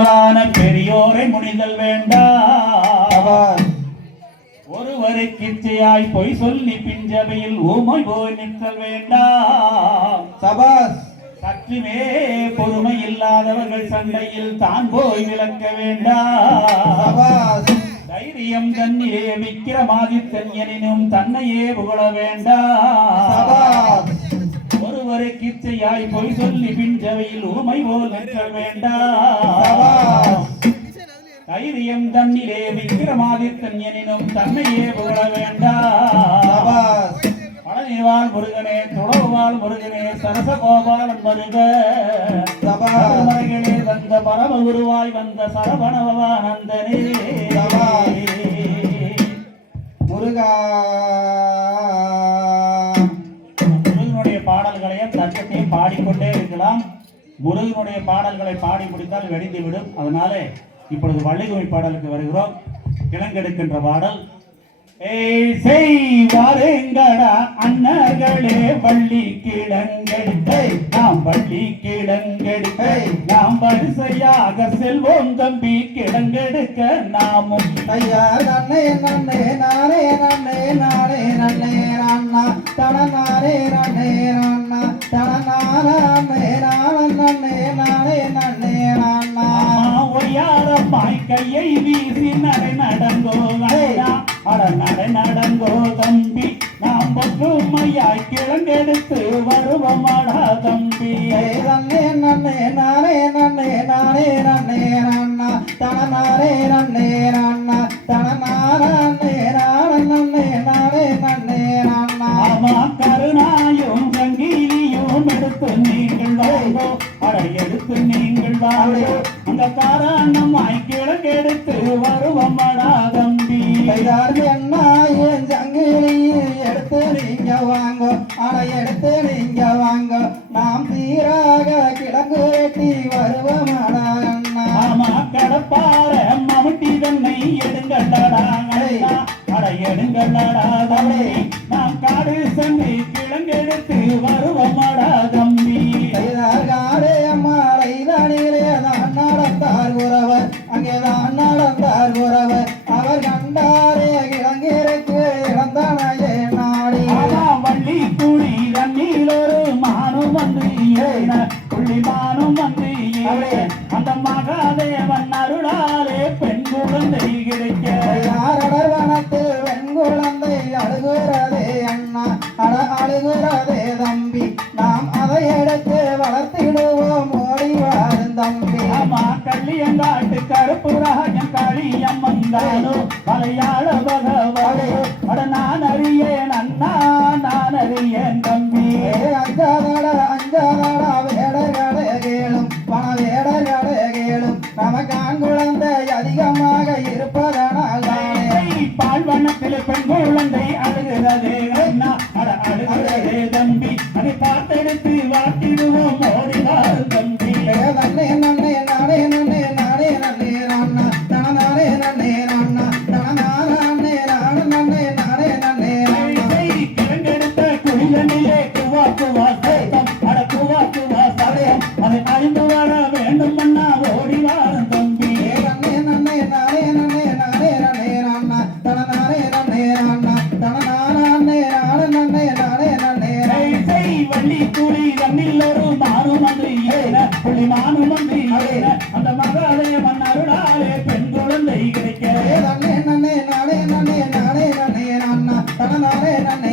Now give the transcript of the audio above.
பெரியோரை முனிதல் வேண்டாம் ஒருவரை கிச்சையாய் பொய் சொல்லி பிஞ்சவையில் ஊமை போய் நிற்றல் வேண்டாம் சபாஸ். சற்றுமே பொறுமை இல்லாதவர்கள் சண்டையில் தான் போய் விளக்க வேண்டாம் தைரியம் தன்னிலே விக்கிரமாதித்தன் எனினும் தன்னையே புகழ வேண்டாம் கிச்சையாய் பொய் சொல்லி பிஞ்சவையில் ஊமை போல் வேண்டாம் தைரியம் தன்னிலே விக்கிரமாதித்தன் எனினும் தன்னையே புகழ வேண்டாம் சபாஸ் பழனிவாள் முருகனே துளவுவாள் முருகனே சரசகோபாலன் மருக. மருகனே வந்த பரம குருவாய் வந்த சரவணவானந்தனே பாடல்களையும் தர்க்கத்தையும் பாடிக்கொண்டே இருக்கலாம். முருகனுடைய பாடல்களை பாடி முடித்தால் வெடிந்துவிடும். அதனாலே இப்பொழுது வள்ளிகுமி பாடலுக்கு வருகிறோம். கிழங்கெடுக்கின்ற பாடல். ஏய் செய் அண்ணர்களே வள்ளி கிழங்கெடுத்தை நாம் வள்ளி கிழங்கெடுத்தை நாம் வரிசையாக செல்வோம் தம்பி கிழங்கெடுக்க நாமும். ஐயா நன்னே நன்னே நானே நன்னே நானே நன்னே நானா தன நானே நன்னே நானா கையை வீசி நடை நடங்கோ அட நடை நடங்கோ தம்பி நாம் பற்றுமையாய் கிழங்கெடுத்து வருவமாடா தம்பி நானே நன்னே நானே வாங்கோ அந்த காரணமாய் கிழங்கெடுத்து வருவமாடா தம்பி. அண்ணா என் சங்கிலியை எடுத்து நீங்க வாங்க? அட எடுத்து நீங்க வாங்க. நாம் சீராக கிழங்கு வெட்டி வருவமாடா ஆமா கடப்பார மம்முட்டி தன்னை எடுங்கடா அட எடுங்கடா நாம் காடு சென்று கிழங்கெடுத்து வருவமாடா அருளாலே பெண் குழந்தை கிடைக்க. யாரடர் வனத்தில் வெண்குழந்தை அழுகுறதே அண்ணா? அட அழுகுறதே தம்பி. நாம் அதை எடுத்து வளர்த்திடுவோம் ஓடி வாரும் தம்பி. ஆமா கள்ளியங்காட்டு கருப்பு ராஜன் களியம்மன் தானோ? மலையாள பகவானோ. அட. நான் அறியேன் அண்ணா நான் அறியேன் தம்பி. அஞ்சாதட அஞ்சாதட பால்வனத்தில் பெண் குழந்தை அழுகிறதே. அண்ணா அட அழுகிறதே தம்பி. அதை பார்த்தெடுத்து வாட்டிடுவோம்? ஏன புள்ளி மானு மந்திரி ஏன அந்த மகாதேவன் அருளாலே பெண் குழந்தை கிடைக்க நானே நானே நானே நானே நானே நானே நானே நானே நானே